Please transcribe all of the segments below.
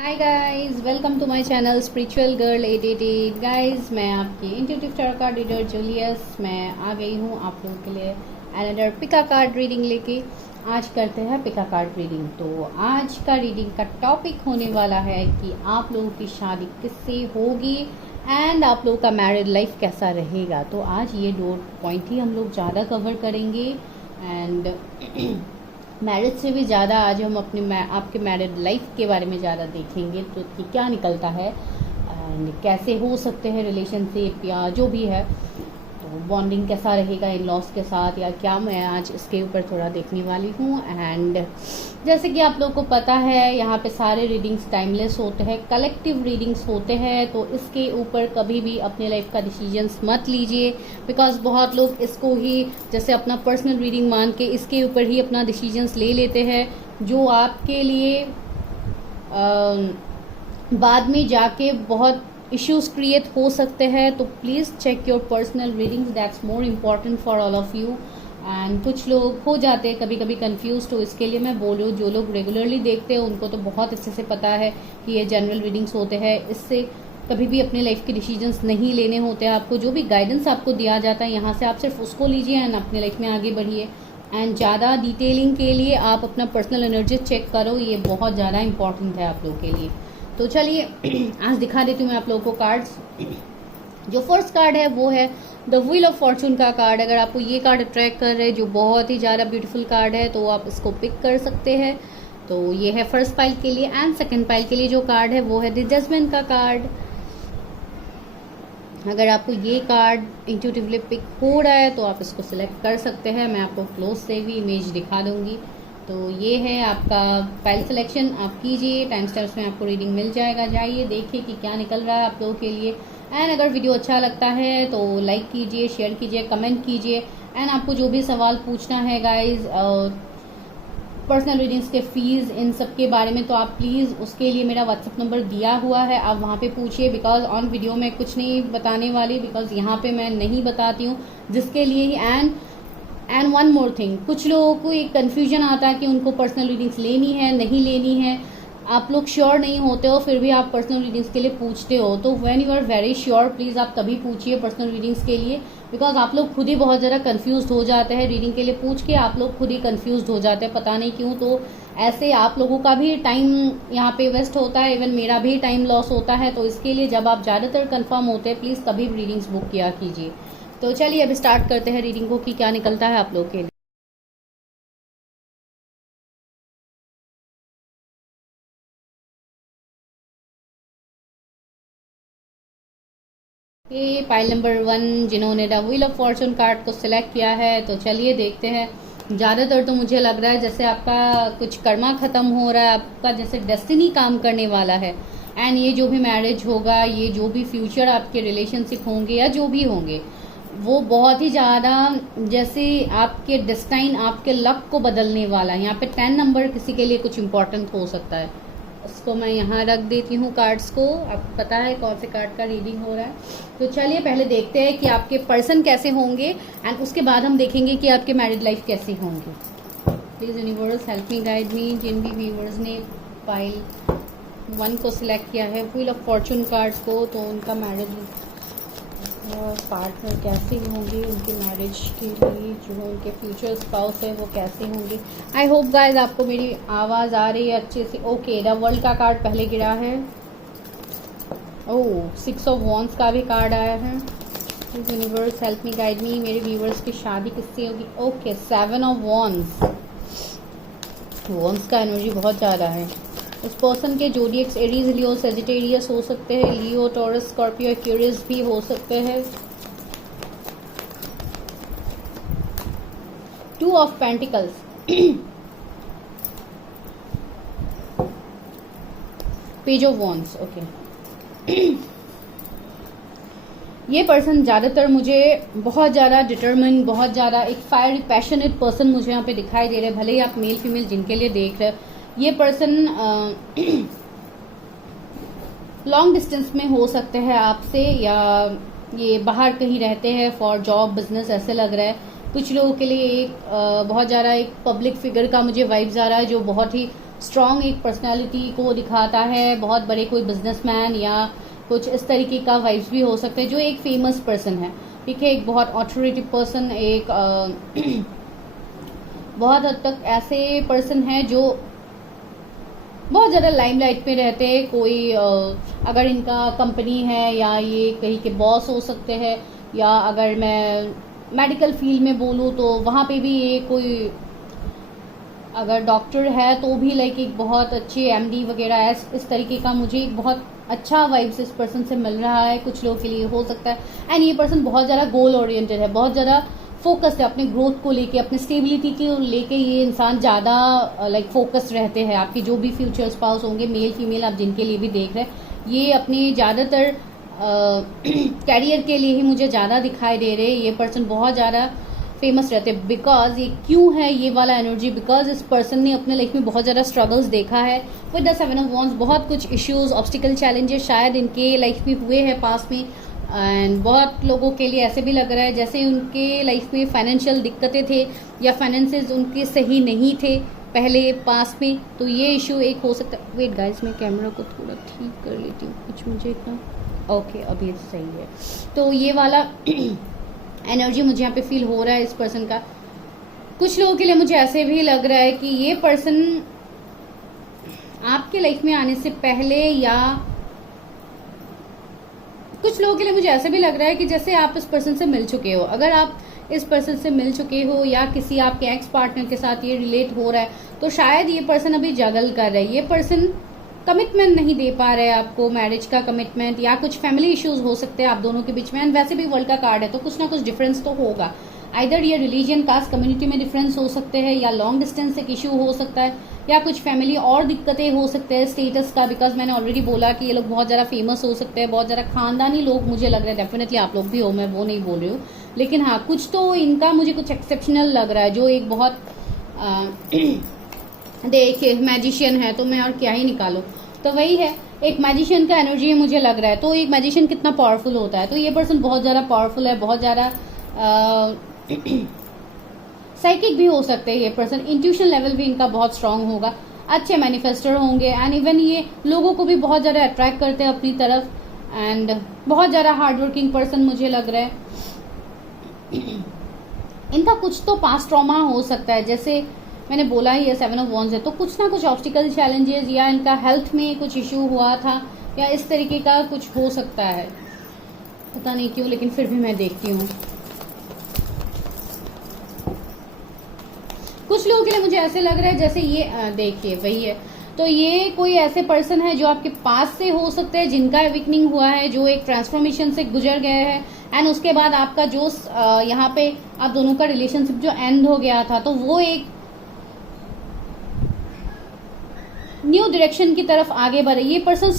Hi guys, welcome to my channel spiritual girl 888। Guys, मैं आपकी intuitive tarot card reader Julius. मैं आ गई हूँ आप लोगों के लिए अनदर पिका कार्ड रीडिंग लेके। आज करते हैं पिका कार्ड रीडिंग। तो आज का रीडिंग का टॉपिक होने वाला है कि आप लोगों की शादी किससे होगी एंड आप लोगों का मैरिड लाइफ कैसा रहेगा। तो आज ये दो पॉइंट ही हम लोग ज़्यादा कवर करेंगे एंड मैरिज से भी ज़्यादा आज हम आपके मैरिड लाइफ के बारे में ज़्यादा देखेंगे। तो कि क्या निकलता है एंड कैसे हो सकते हैं रिलेशनशिप या जो भी है, तो बॉन्डिंग कैसा रहेगा इन लॉस के साथ या क्या, मैं आज इसके ऊपर थोड़ा देखने वाली हूँ। एंड जैसे कि आप लोग को पता है, यहाँ पे सारे रीडिंग्स टाइमलेस होते हैं, कलेक्टिव रीडिंग्स होते हैं। तो इसके ऊपर कभी भी अपने लाइफ का डिसीजंस मत लीजिए, बिकॉज बहुत लोग इसको ही जैसे अपना पर्सनल रीडिंग मान के इसके ऊपर ही अपना डिसीजंस ले लेते हैं, जो आपके लिए बाद में जाके बहुत इश्यूज क्रिएट हो सकते हैं। तो please check your personal readings, that's more important for all of you. And कुछ लोग हो जाते हैं कभी कभी कंफ्यूज, तो इसके लिए मैं बोल रही हूँ, जो लोग रेगुलरली देखते हैं उनको तो बहुत अच्छे से पता है कि ये जनरल रीडिंग्स होते हैं। इससे कभी भी अपने लाइफ के डिसीजंस नहीं लेने होते हैं। आपको जो भी गाइडेंस आपको दिया जाता है यहाँ से आप सिर्फ उसको लीजिए एंड अपने लाइफ में आगे बढ़िए। एंड ज़्यादा डिटेलिंग के लिए आप अपना पर्सनल एनर्जी चेक करो, ये बहुत ज़्यादा इंपॉर्टेंट है आप लोगों के लिए। तो चलिए आज दिखा देती हूँ मैं आप लोगों को कार्ड्स। जो फर्स्ट कार्ड है वो है द व्हील ऑफ फॉर्चून का कार्ड। अगर आपको ये कार्ड अट्रैक्ट कर रहे हैं, जो बहुत ही ज़्यादा ब्यूटीफुल कार्ड है, तो आप इसको पिक कर सकते हैं। तो ये है फर्स्ट पाइल के लिए। एंड सेकंड पाइल के लिए जो कार्ड है वो है द जजमेंट का कार्ड। अगर आपको ये कार्ड इंट्यूटिवली पिक हो रहा है तो आप इसको सिलेक्ट कर सकते हैं। मैं आपको क्लोज से भी इमेज दिखा दूंगी। तो ये है आपका पाइल सिलेक्शन, आप कीजिए। टाइम स्टैम्प्स में आपको रीडिंग मिल जाएगा, जाइए देखिए कि क्या निकल रहा है आप लोगों के लिए। एंड अगर वीडियो अच्छा लगता है तो लाइक कीजिए, शेयर कीजिए, कमेंट कीजिए। एंड आपको जो भी सवाल पूछना है गाइज, पर्सनल रीडिंग्स के फीस इन सब के बारे में, तो आप प्लीज़ उसके लिए मेरा व्हाट्सअप नंबर दिया हुआ है, आप वहाँ पे पूछिए। बिकॉज ऑन वीडियो में कुछ नहीं बताने वाली, बिकॉज यहाँ पे मैं नहीं बताती हूँ जिसके लिए ही। एंड वन मोर थिंग, कुछ लोगों को एक कन्फ्यूजन आता है कि उनको पर्सनल रीडिंग्स लेनी है नहीं लेनी है। आप लोग श्योर नहीं होते हो, फिर भी आप पर्सनल रीडिंग्स के लिए पूछते हो। तो when you are very sure, please आप तभी पूछिए पर्सनल रीडिंग्स के लिए। बिकॉज आप लोग खुद ही बहुत ज़्यादा कन्फ्यूज हो जाते हैं, रीडिंग के लिए पूछ के आप लोग खुद ही कन्फ्यूज हो जाते हैं, पता नहीं क्यों। तो ऐसे आप लोगों का भी टाइम यहाँ पे वेस्ट होता है, इवन मेरा भी टाइम लॉस होता है। तो इसके लिए जब आप ज़्यादातर कन्फर्म होते हैं, प्लीज़ तभी रीडिंग्स बुक किया कीजिए। तो चलिए अब स्टार्ट करते हैं रीडिंग को कि क्या निकलता है आप लोग के लिए। ये पाइल नंबर 1 जिन्होंने the wheel of Fortune card को सिलेक्ट किया है, तो चलिए देखते हैं। ज़्यादातर तो मुझे लग रहा है जैसे आपका कुछ कर्मा खत्म हो रहा है, आपका जैसे डेस्टिनी काम करने वाला है। एंड ये जो भी मैरिज होगा, ये जो भी फ्यूचर आपके रिलेशनशिप होंगे या जो भी होंगे, वो बहुत ही ज़्यादा जैसे आपके डेस्टाइन, आपके लक को बदलने वाला है। यहाँ पे 10 नंबर किसी के लिए कुछ इंपॉर्टेंट हो सकता है। इसको मैं यहाँ रख देती हूँ कार्ड्स को, आपको पता है कौन से कार्ड का रीडिंग हो रहा है। तो चलिए पहले देखते हैं कि आपके पर्सन कैसे होंगे एंड उसके बाद हम देखेंगे कि आपके मैरिड लाइफ कैसी होंगी। Please universe help me, guide me. जिन भी व्यूवर्स ने पाइल 1 को सिलेक्ट किया है, व्हील ऑफ फॉर्चून कार्ड को, तो उनका मैरिज पार्टनर कैसे होंगे, उनकी मैरिज के लिए जो उनके फ्यूचर स्पाउस है वो कैसे होंगे। आई होप गाइज आपको मेरी आवाज़ आ रही है अच्छे से। ओके, द वर्ल्ड का कार्ड पहले गिरा है। ओह, 6 ऑफ वॉन्ड्स का भी कार्ड आया है। यूनिवर्स हेल्प मी, गाइड मी। मेरे व्यूवर्स की शादी किससे होगी। Okay, 7 of wands. वॉन्ड्स का एनर्जी बहुत ज़्यादा है। इस पर्सन के जोडिएक्स एरीज, लियो, सेजिटेरियस हो सकते हैं। लियो, टॉरस, स्कॉर्पियो, एक्वेरियस भी हो सकते हैं। 2 of pentacles. Page of wands. Okay, ये पर्सन ज़्यादातर मुझे बहुत ज़्यादा डिटरमिन, बहुत ज़्यादा एक फायर पैशनेट पर्सन मुझे यहाँ पे दिखाई दे रहे हैं। भले ही आप मेल फीमेल जिनके लिए देख रहे हैं, ये पर्सन लॉन्ग डिस्टेंस में हो सकते हैं आपसे, या ये बाहर कहीं रहते हैं फॉर जॉब, बिजनेस, ऐसे लग रहा है। कुछ लोगों के लिए एक बहुत ज़्यादा एक पब्लिक फिगर का मुझे वाइब्स आ रहा है, जो बहुत ही स्ट्रॉन्ग एक पर्सनालिटी को दिखाता है, बहुत बड़े कोई बिजनेसमैन या कुछ इस तरीके का वाइब्स भी हो सकते हैं, जो एक फेमस पर्सन है, ठीक है, एक बहुत ऑथोरिटी पर्सन, एक बहुत हद तक ऐसे पर्सन है जो बहुत ज़्यादा लाइमलाइट में रहते हैं। कोई अगर इनका कंपनी है या ये कहीं के बॉस हो सकते हैं, या अगर मैं मेडिकल फील्ड में बोलूँ तो वहाँ पे भी ये कोई अगर डॉक्टर है तो भी लाइक एक बहुत अच्छे एमडी वगैरह इस तरीके का मुझे एक बहुत अच्छा वाइब्स इस पर्सन से मिल रहा है। कुछ लोगों के लिए हो सकता है। एंड ये पर्सन बहुत ज़्यादा गोल ओरिएंटेड है, बहुत ज़्यादा फोकस्ड है अपने ग्रोथ को लेके, अपने स्टेबिलिटी को लेके। ये इंसान ज़्यादा लाइक फोकस्ड रहते हैं। आपके जो भी फ्यूचर स्पाउस होंगे, मेल फीमेल, आप जिनके लिए भी देख रहे हैं, ये अपने ज़्यादातर कैरियर के लिए ही मुझे ज़्यादा दिखाई दे रहे हैं। ये पर्सन बहुत ज़्यादा फेमस रहते हैं। बिकॉज ये क्यों है ये वाला एनर्जी? बिकॉज इस पर्सन ने अपने लाइफ में बहुत ज़्यादा स्ट्रगल्स देखा है विद द 7 ऑफ वॉन्ड्स। बहुत कुछ इश्यूज, ऑब्स्टिकल, चैलेंजेस शायद इनके लाइफ में हुए हैं पास में। एंड बहुत लोगों के लिए ऐसे भी लग रहा है जैसे उनके लाइफ में फाइनेंशियल दिक्कतें थे या फाइनेंसेस उनके सही नहीं थे पहले पास में, तो ये इशू एक हो सकता है। वेट गाइस, मैं कैमरा को थोड़ा ठीक कर लेती हूँ, कुछ मुझे इतना ओके अभी सही है। तो ये वाला एनर्जी मुझे यहाँ पे फील हो रहा है इस पर्सन का। कुछ लोगों के लिए मुझे ऐसे भी लग रहा है कि ये पर्सन आपके लाइफ में आने से पहले, या कुछ लोगों के लिए मुझे ऐसे भी लग रहा है कि जैसे आप इस पर्सन से मिल चुके हो। अगर आप इस पर्सन से मिल चुके हो या किसी आपके एक्स पार्टनर के साथ ये रिलेट हो रहा है, तो शायद ये पर्सन अभी जगल कर रहा है। ये पर्सन कमिटमेंट नहीं दे पा रहे हैं आपको, मैरिज का कमिटमेंट, या कुछ फैमिली इश्यूज हो सकते हैं आप दोनों के बीच में। एंड वैसे भी वर्ल्ड का कार्ड है तो कुछ ना कुछ डिफरेंस तो होगा। आइदर ये रिलीजन, कास्ट, कम्युनिटी में डिफरेंस हो सकते हैं, या लॉन्ग डिस्टेंस एक इशू हो सकता है, या कुछ फैमिली और दिक्कतें हो सकते हैं स्टेटस का। बिकॉज मैंने ऑलरेडी बोला कि ये लोग बहुत ज़्यादा फेमस हो सकते हैं, बहुत ज़्यादा खानदानी लोग मुझे लग रहा है। डेफिनेटली आप लोग भी हो, मैं वो नहीं बोल रही हूँ, लेकिन हाँ कुछ तो इनका मुझे कुछ एक्सेप्शनल लग रहा है, जो एक बहुत देखिए मैजिशियन है तो मैं और क्या ही निकालूं, तो वही है, एक मैजिशियन का एनर्जी मुझे लग रहा है। तो एक मैजिशियन कितना पावरफुल होता है, तो ये पर्सन बहुत ज़्यादा पावरफुल है, बहुत ज़्यादा साइकिक भी हो सकते हैं ये पर्सन। इंट्यूशन लेवल भी इनका बहुत स्ट्रांग होगा, अच्छे मैनिफेस्टर होंगे। एंड इवन ये लोगों को भी बहुत ज़्यादा अट्रैक्ट करते हैं अपनी तरफ। एंड बहुत ज़्यादा हार्डवर्किंग पर्सन मुझे लग रहा है। इनका कुछ तो पास्ट ट्रॉमा हो सकता है, जैसे मैंने बोला ही ये 7 ऑफ वॉन्ड्स है, तो कुछ ना कुछ ऑब्स्टिकल, चैलेंजेस, या इनका हेल्थ में कुछ इशू हुआ था, या इस तरीके का कुछ हो सकता है, पता नहीं क्यों, लेकिन फिर भी मैं देखती हूँ। कुछ लोगों के लिए मुझे ऐसे लग रहा है जैसे ये देखिए वही है, तो ये कोई ऐसे पर्सन है जो आपके पास से हो सकते हैं, जिनका एविक्निंग हुआ है, जो एक ट्रांसफॉर्मेशन से गुजर गए हैं। एंड उसके बाद आपका जो यहाँ पे आप दोनों का रिलेशनशिप जो एंड हो गया था, तो वो एक न्यू डायरेक्शन की तरफ आगे बढ़े। ये पर्सन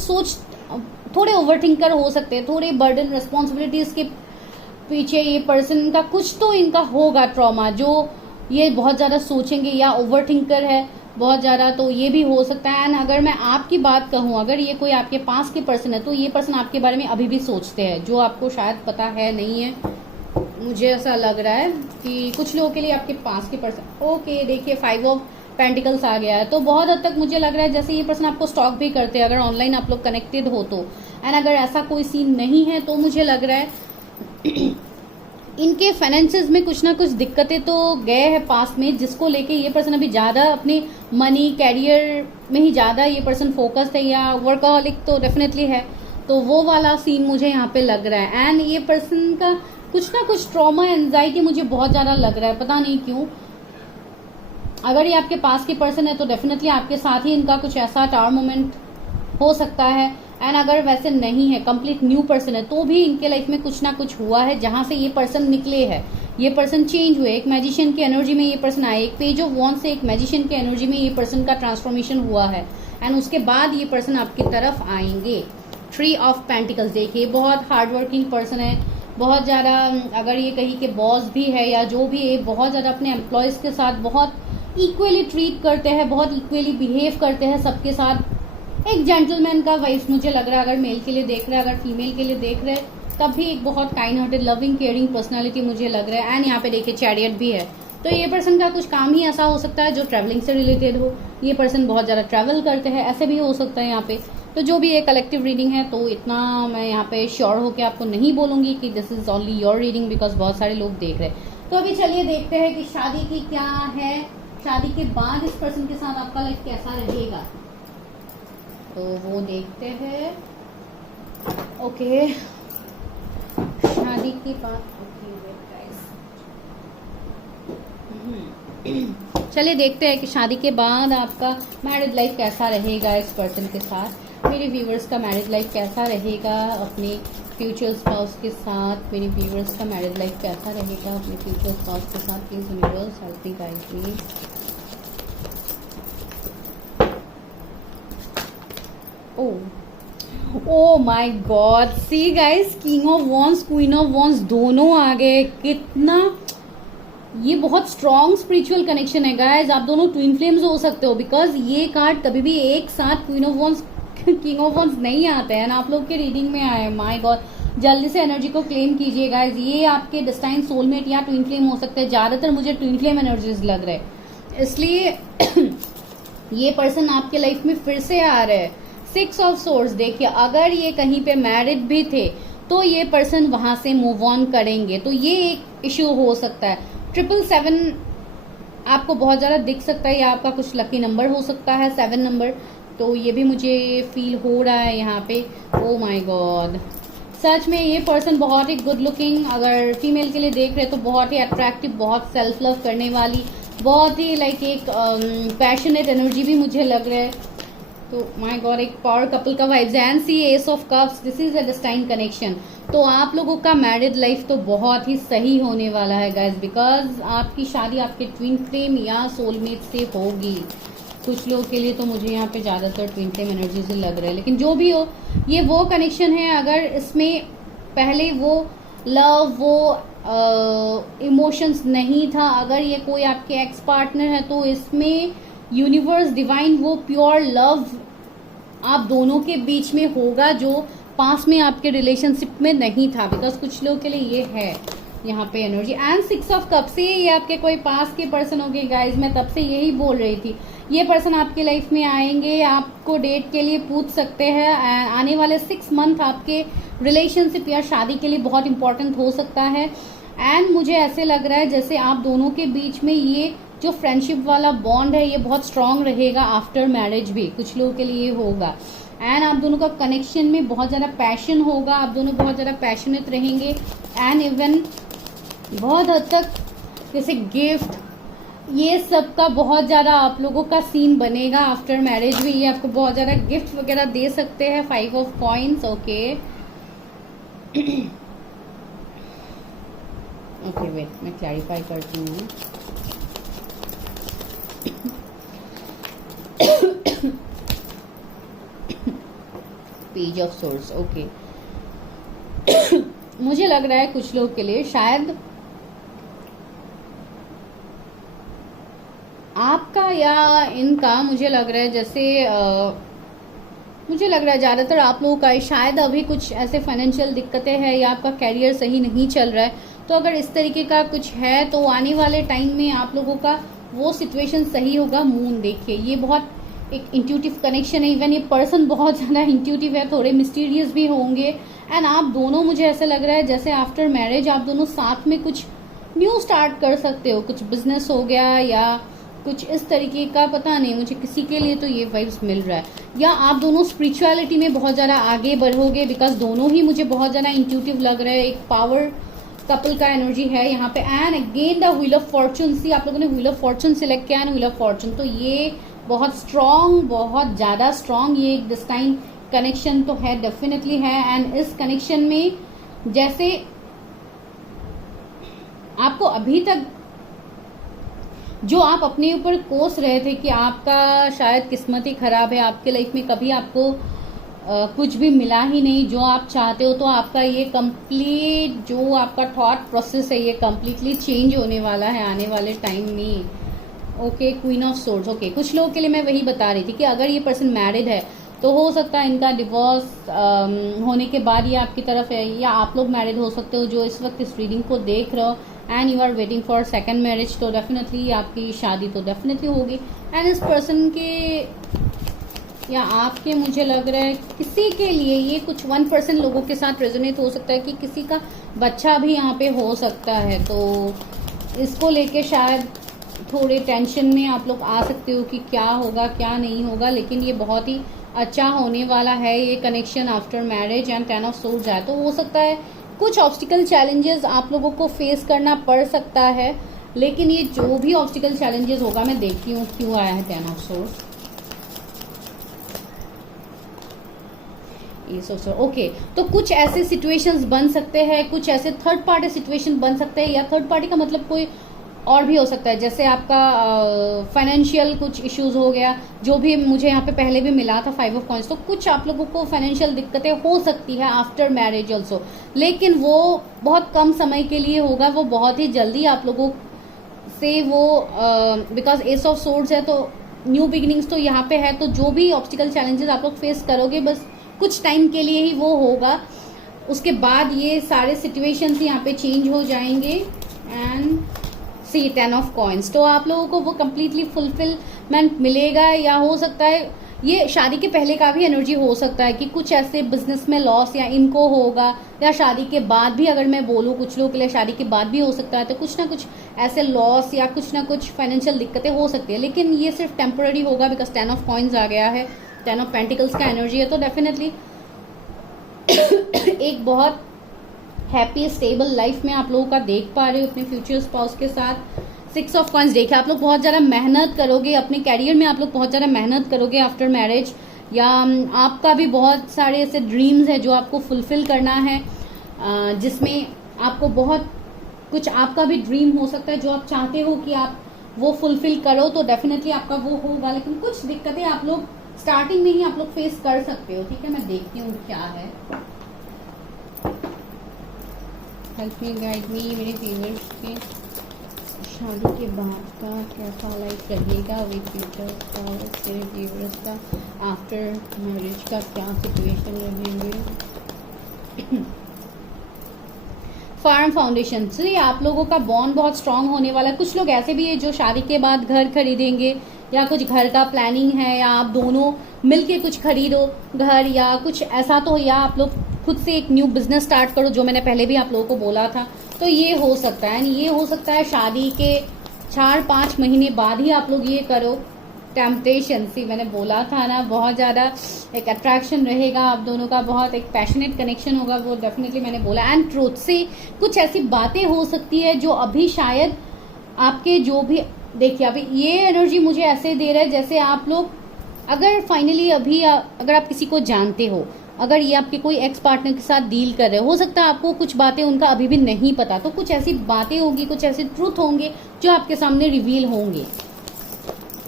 थोड़े ओवरथिंकर हो सकते हैं, थोड़े बर्डन, रिस्पॉन्सिबिलिटीज के पीछे ये पर्सन का कुछ तो इनका होगा ट्रॉमा, जो ये बहुत ज़्यादा सोचेंगे, या ओवरथिंकर है बहुत ज़्यादा, तो ये भी हो सकता है। एंड अगर मैं आपकी बात कहूँ, अगर ये कोई आपके पास के पर्सन है, तो ये पर्सन आपके बारे में अभी भी सोचते हैं, जो आपको शायद पता है नहीं है। मुझे ऐसा लग रहा है कि कुछ लोगों के लिए आपके पास के पर्सन, ओके देखिए 5 ऑफ पेंटिकल्स आ गया है, तो बहुत हद तक मुझे लग रहा है जैसे ये पर्सन आपको स्टॉक भी करते हैं, अगर ऑनलाइन आप लोग कनेक्टेड हो तो। एंड अगर ऐसा कोई सीन नहीं है तो मुझे लग रहा है इनके फाइनेंसेस में कुछ ना कुछ दिक्कतें तो गए हैं पास में, जिसको लेके ये पर्सन अभी ज़्यादा अपने मनी, कैरियर में ही ज़्यादा ये पर्सन फोकस्ड है, या वर्कaholic तो डेफिनेटली है, तो वो वाला सीन मुझे यहाँ पे लग रहा है। एंड ये पर्सन का कुछ ना कुछ ट्रॉमा, एंजाइटी मुझे बहुत ज़्यादा लग रहा है, पता नहीं क्यों। अगर ये आपके पास की पर्सन है तो डेफिनेटली आपके साथ ही इनका कुछ ऐसा टावर मोमेंट हो सकता है। एंड अगर वैसे नहीं है, कंप्लीट न्यू पर्सन है, तो भी इनके लाइफ में कुछ ना कुछ हुआ है जहां से ये पर्सन निकले हैं, ये पर्सन चेंज हुए। एक मैजिशियन की एनर्जी में ये पर्सन आए, एक पेज ऑफ वॉन्ड से एक मैजिशियन की एनर्जी में ये पर्सन का ट्रांसफॉर्मेशन हुआ है। एंड उसके बाद ये पर्सन आपकी तरफ आएंगे। 3 ऑफ पेंटिकल्स देखिए, बहुत हार्डवर्किंग पर्सन है, बहुत ज़्यादा, अगर ये कहीं के बॉस भी है या जो भी है, बहुत ज़्यादा अपने एम्प्लॉयज़ के साथ बहुत इक्वली ट्रीट करते हैं, बहुत इक्वली बिहेव करते हैं सबके साथ। एक जेंटलमैन का वाइफ मुझे लग रहा है, अगर मेल के लिए देख रहे हैं, अगर फीमेल के लिए देख रहे हैं, तब भी एक बहुत kind hearted, loving, caring personality मुझे लग रहा है। एंड यहाँ पे देखिए चैरियट भी है, तो ये पर्सन का कुछ काम ही ऐसा हो सकता है जो ट्रैवलिंग से रिलेटेड हो, ये पर्सन बहुत ज़्यादा ट्रैवल करते हैं, ऐसे भी हो सकता है यहाँ पे। तो जो भी ये कलेक्टिव रीडिंग है, तो इतना मैं यहाँ पे श्योर होकर आपको नहीं बोलूँगी कि this is only your reading, because बहुत सारे लोग देख रहे हैं। तो अभी चलिए देखते हैं कि शादी की क्या है, शादी के बाद इस पर्सन के साथ आपका लाइफ कैसा रहेगा, तो वो देखते हैं। ओके, शादी की बात, चलिए देखते हैं कि शादी के बाद आपका मैरिड लाइफ कैसा रहेगा इस पर्सन के साथ। मेरे व्यूवर्स का मैरिड लाइफ कैसा रहेगा अपने फ्यूचर स्पाउस के साथ, मेरे व्यूवर्स का मैरिड लाइफ कैसा रहेगा अपने फ्यूचर स्पाउस के साथ। Please universe help me guide me. Oh my God, see guys, king of wands, queen of wands दोनों आ गए। कितना ये बहुत स्ट्रॉन्ग स्पिरिचुअल कनेक्शन है गाइस। आप दोनों ट्विन फ्लेम्स हो सकते हो, बिकॉज ये कार्ड कभी भी एक साथ queen of wands king of wands नहीं आते हैं ना, आप लोग के रीडिंग में आए। माय गॉड, जल्दी से एनर्जी को क्लेम कीजिए गाइस। ये आपके डेस्टाइन सोलमेट या ट्विन फ्लेम हो सकते हैं। ज्यादातर मुझे ट्विन फ्लेम एनर्जीज लग रहे हैं, इसलिए ये पर्सन आपके लाइफ में फिर से आ रहे हैं। 6 ऑफ सोर्ड्स, देखिए अगर ये कहीं पे मैरिड भी थे तो ये पर्सन वहां से मूव ऑन करेंगे, तो ये एक इश्यू हो सकता है। 777 आपको बहुत ज्यादा दिख सकता है, या आपका कुछ लकी नंबर हो सकता है 7 नंबर, तो ये भी मुझे फील हो रहा है यहाँ पे। ओ माय गॉड, सच में ये पर्सन बहुत ही गुड लुकिंग, अगर फीमेल के लिए देख रहे तो बहुत ही अट्रैक्टिव, बहुत सेल्फ लव करने वाली, बहुत ही लाइक एक पैशनेट एनर्जी भी मुझे लग रहा है। तो माय गॉड, एक पावर कपल का vibes and see ace of cups, this is a destine connection. तो आप लोगों का मैरिड लाइफ तो बहुत ही सही होने वाला है गाइज, बिकॉज आपकी शादी आपके ट्विन फ्लेम या सोलमेट से होगी। कुछ लोगों के लिए तो मुझे यहाँ पे ज्यादातर ट्विन फ्लेम एनर्जी से लग रहा है, लेकिन जो भी हो, ये वो कनेक्शन है, अगर इसमें पहले वो लव, वो इमोशंस नहीं था, अगर ये कोई आपके एक्स पार्टनर है, तो इसमें यूनिवर्स डिवाइन वो प्योर लव आप दोनों के बीच में होगा, जो पास में आपके रिलेशनशिप में नहीं था, बिकॉज कुछ लोगों के लिए ये है यहाँ पे एनर्जी। एंड 6 ऑफ कप से ये आपके कोई पास के पर्सन होंगे गाइज, मैं तब से यही बोल रही थी। ये पर्सन आपके लाइफ में आएंगे, आपको डेट के लिए पूछ सकते हैं। आने वाले 6 मंथ आपके रिलेशनशिप या शादी के लिए बहुत इंपॉर्टेंट हो सकता है। एंड मुझे ऐसे लग रहा है जैसे आप दोनों के बीच में ये जो फ्रेंडशिप वाला बॉन्ड है, ये बहुत स्ट्रांग रहेगा आफ्टर मैरिज भी, कुछ लोगों के लिए होगा। एंड आप दोनों का कनेक्शन में बहुत ज़्यादा पैशन होगा, आप दोनों बहुत ज़्यादा पैशनेट रहेंगे। एंड इवन बहुत हद तक जैसे गिफ्ट, ये सब का बहुत ज़्यादा आप लोगों का सीन बनेगा आफ्टर मैरिज भी। ये आपको बहुत ज़्यादा गिफ्ट वगैरह दे सकते हैं। 5 of coins, okay okay, wait मैं क्लैरिफाई करती हूँ। पेज ऑफ सोर्स, ओके मुझे लग रहा है कुछ लोग के लिए शायद आपका या इनका, मुझे लग रहा है जैसे मुझे लग रहा है ज्यादातर आप लोगों का शायद अभी कुछ ऐसे फाइनेंशियल दिक्कतें हैं, या आपका कैरियर सही नहीं चल रहा है। तो अगर इस तरीके का कुछ है, तो आने वाले टाइम में आप लोगों का वो सिचुएशन सही होगा। मून देखिए, ये बहुत एक इंट्यूटिव कनेक्शन है। इवन ये पर्सन बहुत ज्यादा इंट्यूटिव है, थोड़े मिस्टीरियस भी होंगे। एंड आप दोनों, मुझे ऐसा लग रहा है जैसे आफ्टर मैरिज आप दोनों साथ में कुछ न्यू स्टार्ट कर सकते हो, कुछ बिजनेस हो गया या कुछ इस तरीके का, पता नहीं, मुझे किसी के लिए तो ये वाइब्स मिल रहा है। या आप दोनों स्पिरिचुअलिटी में बहुत ज्यादा आगे बढ़ोगे, बिकॉज दोनों ही मुझे बहुत ज्यादा इंट्यूटिव लग रहा है। एक पावर कपल का एनर्जी है यहाँ पे। And again the wheel of fortune, see आप लोगों ने व्हील ऑफ फॉर्चून सिलेक्ट किया है, व्हील ऑफ फॉर्चून, तो ये बहुत स्ट्रॉन्ग, बहुत ज्यादा स्ट्रॉन्ग ये एक डिस्टाइन कनेक्शन तो है, डेफिनेटली है। एंड इस कनेक्शन में जैसे आपको अभी तक जो आप अपने ऊपर कोस रहे थे कि आपका शायद किस्मत ही खराब है, आपके लाइफ में कभी आपको कुछ भी मिला ही नहीं जो आप चाहते हो, तो आपका ये कंप्लीट जो आपका थॉट प्रोसेस है ये कंप्लीटली चेंज होने वाला है आने वाले टाइम में। Okay, queen of swords, okay कुछ लोगों के लिए मैं वही बता रही थी कि अगर ये पर्सन मैरिड है तो हो सकता है इनका डिवोर्स होने के बाद ये आपकी तरफ है, या आप लोग मैरिड हो सकते हो जो इस वक्त इस रीडिंग को देख रहे हो। And you are waiting for second marriage, तो डेफिनेटली आपकी शादी तो डेफिनेटली होगी। एंड इस पर्सन के या आपके, मुझे लग रहा है किसी के लिए ये कुछ 1% लोगों के साथ रेजोनेट हो सकता है कि किसी का बच्चा भी यहाँ पे हो सकता है, तो इसको लेके शायद थोड़े टेंशन में आप लोग आ सकते हो कि क्या होगा क्या नहीं होगा, लेकिन ये बहुत ही अच्छा होने वाला है ये connection after marriage. And 10 of swords आए तो हो सकता है कुछ ऑब्स्टिकल चैलेंजेस आप लोगों को फेस करना पड़ सकता है, लेकिन ये जो भी ऑब्स्टिकल चैलेंजेस होगा, मैं देखती हूँ क्यों आया है 10 ऑफ सोर्ड्स। ओके, तो कुछ ऐसे सिचुएशंस बन सकते हैं, कुछ ऐसे थर्ड पार्टी सिचुएशन बन सकते हैं, या थर्ड पार्टी का मतलब कोई और भी हो सकता है, जैसे आपका फाइनेंशियल कुछ इश्यूज हो गया, जो भी मुझे यहाँ पे पहले भी मिला था 5 ऑफ कॉइंस, तो कुछ आप लोगों को फाइनेंशियल दिक्कतें हो सकती है आफ्टर मैरिज ऑल्सो, लेकिन वो बहुत कम समय के लिए होगा, वो बहुत ही जल्दी आप लोगों से वो बिकॉज एस ऑफ सोर्ड्स है, तो न्यू बिगिनिंग्स तो यहाँ पे है, तो जो भी ऑब्स्टिकल चैलेंजेस आप लोग फेस करोगे बस कुछ टाइम के लिए ही वो होगा, उसके बाद ये सारे सिचुएशंस यहाँ पे चेंज हो जाएंगे। एंड सी 10 ऑफ कॉइन्स, तो आप लोगों को वो कंप्लीटली फुलफिलमेंट मिलेगा, या हो सकता है ये शादी के पहले का भी एनर्जी हो सकता है कि कुछ ऐसे बिजनेस में लॉस या इनको होगा, या शादी के बाद भी अगर मैं बोलूँ कुछ लोगों के लिए शादी के बाद भी हो सकता है, तो कुछ ना कुछ ऐसे लॉस या कुछ ना कुछ फाइनेंशियल दिक्कतें हो सकती है, लेकिन ये सिर्फ टेम्पररी होगा बिकॉज 10 ऑफ कॉइन्स आ गया है, 10 ऑफ पेंटिकल्स का एनर्जी है, तो डेफिनेटली एक बहुत हैप्पी स्टेबल लाइफ में आप लोगों का देख पा रहे हो अपने फ्यूचर स्पाउस के साथ। 6 ऑफ कॉइन्स देखिए, आप लोग बहुत ज़्यादा मेहनत करोगे अपने कैरियर में, आप लोग बहुत ज़्यादा मेहनत करोगे आफ्टर मैरिज, या आपका भी बहुत सारे ऐसे ड्रीम्स है जो आपको फुलफिल करना है, जिसमें आपको बहुत कुछ आपका भी ड्रीम हो सकता है जो आप चाहते हो कि आप वो फुलफिल करो, तो डेफिनेटली आपका वो होगा, लेकिन कुछ दिक्कतें आप लोग स्टार्टिंग में ही आप लोग फेस कर सकते हो। ठीक है, मैं देखती हूँ क्या है। हेल्प मी गाइड मी, मेरे व्यूअर्स के शादी के बाद का कैसा लाइफ रहेगा, विद फ्यूचर का, मेरे व्यूअर्स का आफ्टर मैरिज का क्या सिचुएशन रहेंगे। फार्म फाउंडेशन से आप लोगों का बॉन्ड बहुत स्ट्रांग होने वाला है। कुछ लोग ऐसे भी है जो शादी के बाद घर खरीदेंगे, या कुछ घर का प्लानिंग है, या आप दोनों मिलके कुछ खरीदो घर, या कुछ ऐसा, तो या आप लोग खुद से एक न्यू बिजनेस स्टार्ट करो, जो मैंने पहले भी आप लोगों को बोला था, तो ये हो सकता है। ये हो सकता है शादी के 4-5 महीने बाद ही आप लोग ये करो। टेम्पटेशन सी मैंने बोला था ना, बहुत ज़्यादा एक अट्रैक्शन रहेगा आप दोनों का, बहुत एक पैशनेट कनेक्शन होगा, वो डेफिनेटली मैंने बोला। एंड ट्रूथ से कुछ ऐसी बातें हो सकती है जो अभी शायद आपके जो भी, देखिए अभी ये एनर्जी मुझे ऐसे दे रहा है जैसे आप लोग अगर फाइनली अभी अगर आप किसी को जानते हो, अगर ये आपके कोई एक्स पार्टनर के साथ डील कर रहे हो सकता है आपको कुछ बातें उनका अभी भी नहीं पता, तो कुछ ऐसी बातें होंगी, कुछ ऐसे ट्रूथ होंगे जो आपके सामने रिवील होंगे।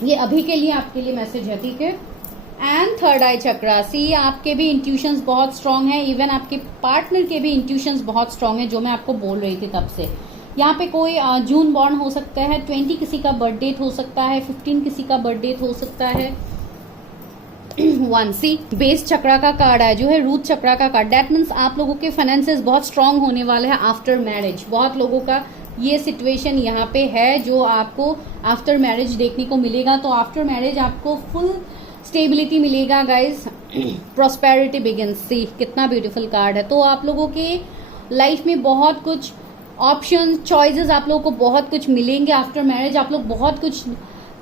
ये अभी के लिए आपके लिए मैसेज है, ठीक है। एंड थर्ड आई चक्रा, सी आपके भी इंट्यूशंस बहुत स्ट्रांग है, इवन आपके पार्टनर के भी इंट्यूशंस बहुत स्ट्रांग है, जो मैं आपको बोल रही थी तब से। यहाँ पे कोई जून बॉर्न हो सकता है, 20 किसी का बर्थ डेट हो सकता है, 15 किसी का बर्थ डेट हो सकता है। 1 सी बेस चक्रा का कार्ड है जो है रूट चक्रा का कार्ड, दैट मीन्स आप लोगों के फाइनेंसेस बहुत स्ट्रांग होने वाले हैं आफ्टर मैरिज। बहुत लोगों का ये सिचुएशन यहाँ पे है जो आपको आफ्टर मैरिज देखने को मिलेगा, तो आफ्टर मैरिज आपको फुल स्टेबिलिटी मिलेगा गाइज, प्रॉस्पेरिटी बिगिंस। सी कितना ब्यूटीफुल कार्ड है। तो आप लोगों के लाइफ में बहुत कुछ ऑप्शन चॉइसेस आप लोगों को बहुत कुछ मिलेंगे आफ्टर मैरिज। आप लोग बहुत कुछ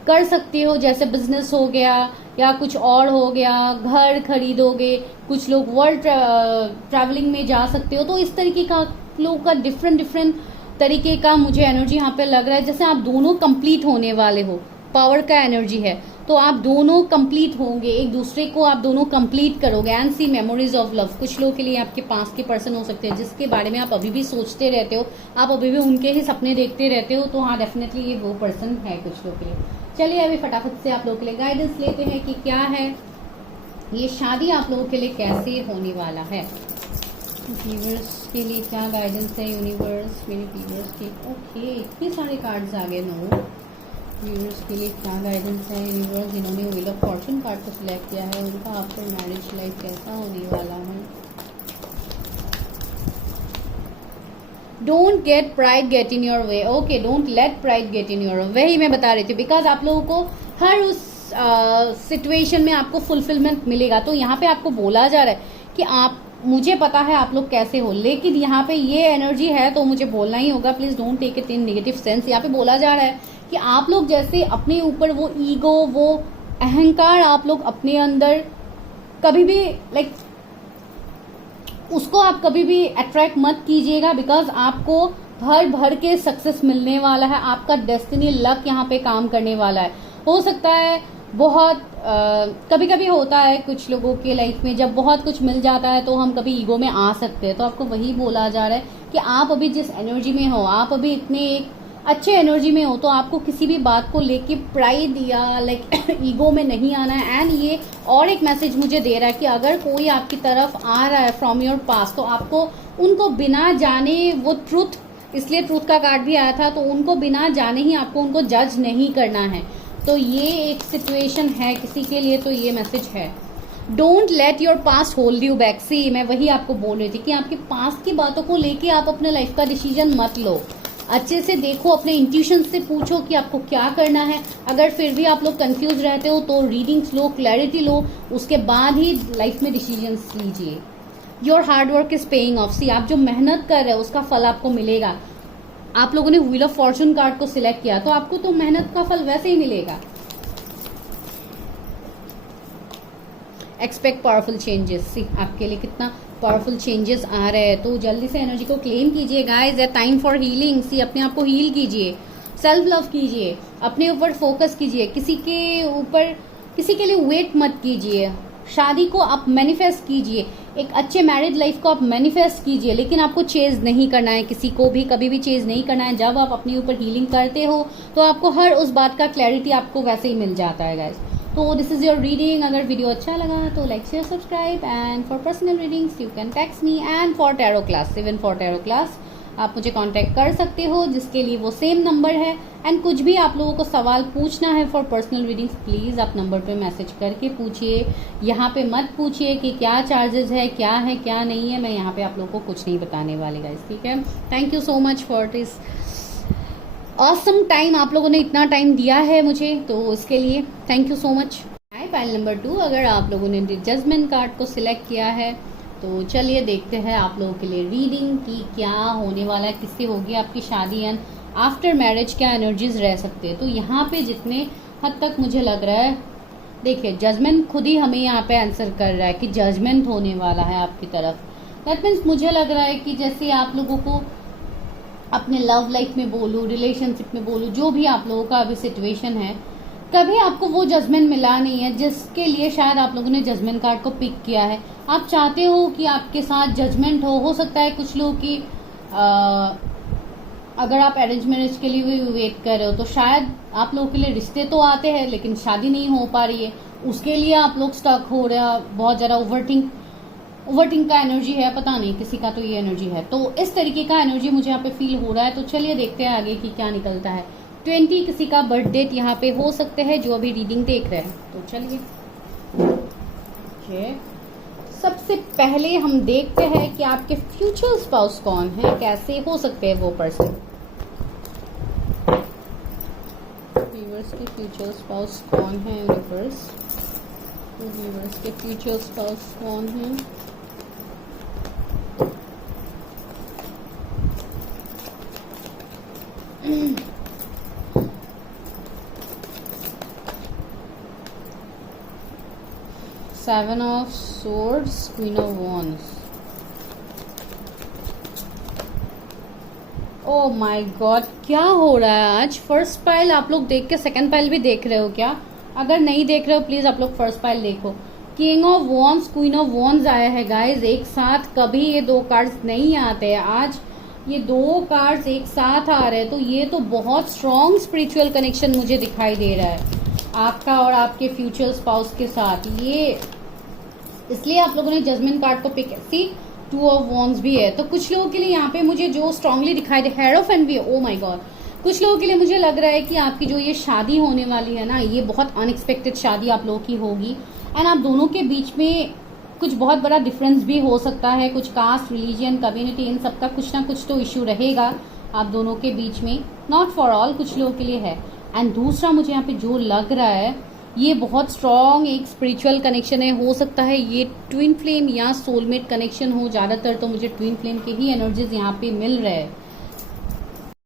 कर सकते हो, जैसे बिजनेस हो गया या कुछ और हो गया, घर खरीदोगे, कुछ लोग वर्ल्ड ट्रैवलिंग में जा सकते हो। तो इस तरीके का लोगों का डिफरेंट तरीके का मुझे एनर्जी यहाँ पे लग रहा है, जैसे आप दोनों कंप्लीट होने वाले हो। पावर का एनर्जी है, तो आप दोनों कंप्लीट होंगे, एक दूसरे को आप दोनों कंप्लीट करोगे। And see memories of love, कुछ लोगों के लिए आपके पास के पर्सन हो सकते हैं जिसके बारे में आप अभी भी सोचते रहते हो, आप अभी भी उनके ही सपने देखते रहते हो। तो हाँ, डेफिनेटली ये वो पर्सन है कुछ लोगों के लिए। चलिए अभी फटाफट से आप लोगों के लिए गाइडेंस लेते हैं कि क्या है ये शादी आप लोगों के लिए कैसे होने वाला है। व्यूअर्स के लिए क्या गाइडेंस है यूनिवर्स, मेरे व्यूअर्स के। ओके, इतने सारे कार्ड्स आ गए। नो, व्यूअर्स के लिए क्या गाइडेंस है यूनिवर्स, जिन्होंने व्हील ऑफ फॉर्चून कार्ड को सिलेक्ट किया है, उनका आफ्टर मैरिज लाइफ कैसा होने वाला है। Don't get pride get in your way. Okay, don't let pride get in your way, वही मैं बता रही थी, बिकॉज आप लोगों को हर उस सिचुएशन में आपको फुलफिलमेंट मिलेगा। तो यहाँ पे आपको बोला जा रहा है कि आप, मुझे पता है आप लोग कैसे हो, लेकिन यहाँ पे ये एनर्जी है तो मुझे बोलना ही होगा। Please don't take it in negative sense. यहाँ पे बोला जा रहा है कि आप लोग जैसे अपने ऊपर वो ईगो, वो अहंकार आप लोग अपने अंदर कभी भी लाइक उसको आप कभी भी अट्रैक्ट मत कीजिएगा, बिकॉज आपको भर भर के सक्सेस मिलने वाला है। आपका डेस्टिनी लक यहाँ पे काम करने वाला है। हो सकता है बहुत कभी कभी होता है कुछ लोगों के लाइफ में, जब बहुत कुछ मिल जाता है तो हम कभी ईगो में आ सकते हैं। तो आपको वही बोला जा रहा है कि आप अभी जिस एनर्जी में हो, आप अभी इतने एक अच्छे एनर्जी में हो, तो आपको किसी भी बात को लेके प्राइड या लाइक ईगो में नहीं आना है। एंड ये और एक मैसेज मुझे दे रहा है कि अगर कोई आपकी तरफ आ रहा है फ्रॉम योर पास्ट, तो आपको उनको बिना जाने, वो ट्रूथ, इसलिए ट्रूथ का कार्ड भी आया था, तो उनको बिना जाने ही आपको उनको जज नहीं करना है। तो ये एक सिचुएशन है किसी के लिए, तो ये मैसेज है। Don't let your past hold you back. See, मैं वही आपको बोल रही थी कि आपके पास्ट की बातों को लेके आप अपने लाइफ का डिसीजन मत लो। अच्छे से देखो, अपने इंट्यूशन से पूछो कि आपको क्या करना है। अगर फिर भी आप लोग कंफ्यूज रहते हो तो रीडिंग्स लो, क्लैरिटी लो, उसके बाद ही लाइफ में डिसीजंस लीजिए। Your hard work is paying off. See, आप जो मेहनत कर रहे हो उसका फल आपको मिलेगा। आप लोगों ने व्हील ऑफ फॉर्चून कार्ड को सिलेक्ट किया, तो आपको तो मेहनत का फल वैसे ही मिलेगा। Expect powerful changes. सी, आपके लिए कितना पावरफुल चेंजेस आ रहे हैं, तो जल्दी से एनर्जी को क्लेम कीजिए गाइस। है टाइम फॉर हीलिंग। सी, अपने आप को हील कीजिए, सेल्फ लव कीजिए, अपने ऊपर फोकस कीजिए, किसी के ऊपर, किसी के लिए वेट मत कीजिए। शादी को आप मैनिफेस्ट कीजिए, एक अच्छे मैरिड लाइफ को आप मैनिफेस्ट कीजिए, लेकिन आपको चेज नहीं करना है, किसी को भी कभी भी चेज नहीं करना है। जब आप अपने ऊपर हीलिंग करते हो तो आपको हर उस बात का क्लैरिटी आपको वैसे ही मिल जाता है गाइस। तो दिस इज योर रीडिंग। अगर वीडियो अच्छा लगा तो like share subscribe, and for personal readings you can text me, and for tarot class, even for tarot class आप मुझे कांटेक्ट कर सकते हो, जिसके लिए वो सेम नंबर है। एंड कुछ भी आप लोगों को सवाल पूछना है फॉर पर्सनल रीडिंग्स, प्लीज आप नंबर पे मैसेज करके पूछिए। यहाँ पे मत पूछिए कि क्या चार्जेस है क्या नहीं है। मैं यहाँ पे आप लोगों को कुछ नहीं बताने वाले गाइस, ठीक है। Thank you so much for this awesome time. आप लोगों ने इतना टाइम दिया है मुझे, तो इसके लिए thank you so much. File number 2, अगर आप लोगों ने जजमेंट कार्ड को सिलेक्ट किया है तो चलिए देखते हैं आप लोगों के लिए रीडिंग की क्या होने वाला है, किससे होगी आपकी शादी एंड आफ्टर मैरिज क्या एनर्जीज रह सकते हैं। तो यहाँ पे जितने हद तक मुझे लग रहा है, देखिए जजमेंट खुद ही हमें यहाँ पे आंसर कर रहा है कि जजमेंट होने वाला है आपकी तरफ। दैट मीन्स मुझे लग रहा है कि जैसे आप लोगों को अपने लव लाइफ में बोलूँ, रिलेशनशिप में बोलूँ, जो भी आप लोगों का अभी सिचुएशन है, कभी आपको वो जजमेंट मिला नहीं है जिसके लिए शायद आप लोगों ने जजमेंट कार्ड को पिक किया है। आप चाहते हो कि आपके साथ जजमेंट हो सकता है कुछ लोग की अगर आप अरेंज मैरिज के लिए भी वेट कर रहे हो तो शायद आप लोगों के लिए रिश्ते तो आते हैं लेकिन शादी नहीं हो पा रही है, उसके लिए आप लोग स्टक हो रहे हैं। बहुत ज़्यादा ओवरथिंक का एनर्जी है, पता नहीं किसी का तो ये एनर्जी है। तो इस तरीके का एनर्जी मुझे यहाँ पे फील हो रहा है। तो चलिए देखते हैं आगे की क्या निकलता है। 20 किसी का बर्थ डेट यहाँ पे हो सकते हैं जो अभी रीडिंग देख रहे हैं। तो चलिए सबसे पहले हम देखते हैं कि आपके फ्यूचर स्पाउस कौन है, कैसे हो सकते हैं वो पर्सन। व्यूअर्स के फ्यूचर स्पाउस कौन है यूनिवर्स, व्यूअर्स के फ्यूचर स्पाउस कौन है। Seven of Swords, Queen of Wands. Oh my God, क्या हो रहा है आज। फर्स्ट पाइल आप लोग देख के सेकंड पाइल भी देख रहे हो क्या? अगर नहीं देख रहे हो प्लीज आप लोग फर्स्ट पाइल देखो। King of wands, queen of wands आया है गाइज एक साथ। कभी ये दो कार्ड्स नहीं आते हैं, आज ये दो कार्ड्स एक साथ आ रहे हैं। तो ये तो बहुत स्ट्रॉन्ग स्पिरिचुअल कनेक्शन मुझे दिखाई दे रहा है आपका और आपके फ्यूचर स्पाउस के साथ। ये इसलिए आप लोगों ने जजमेंट कार्ड को पिक सी, 2 ऑफ वॉन्ड्स भी है। तो कुछ लोगों के लिए यहाँ पे मुझे जो स्ट्रांगली दिखाई दे, हेरोफेंट भी है। ओ माय गॉड, कुछ लोगों के लिए मुझे लग रहा है कि आपकी जो ये शादी होने वाली है ना, ये बहुत अनएक्सपेक्टेड शादी आप लोगों की होगी। एंड आप दोनों के बीच में कुछ बहुत बड़ा डिफरेंस भी हो सकता है, कुछ कास्ट, रिलीजन, कम्युनिटी, इन सबका कुछ ना कुछ तो इश्यू रहेगा आप दोनों के बीच में, नॉट फॉर ऑल, कुछ लोगों के लिए है। एंड दूसरा मुझे यहाँ पे जो लग रहा है, ये बहुत स्ट्रॉन्ग एक स्पिरिचुअल कनेक्शन है। हो सकता है ये ट्विन फ्लेम या सोलमेट कनेक्शन हो, ज़्यादातर तो मुझे ट्विन फ्लेम के ही एनर्जीज यहाँ पे मिल रहे हैं।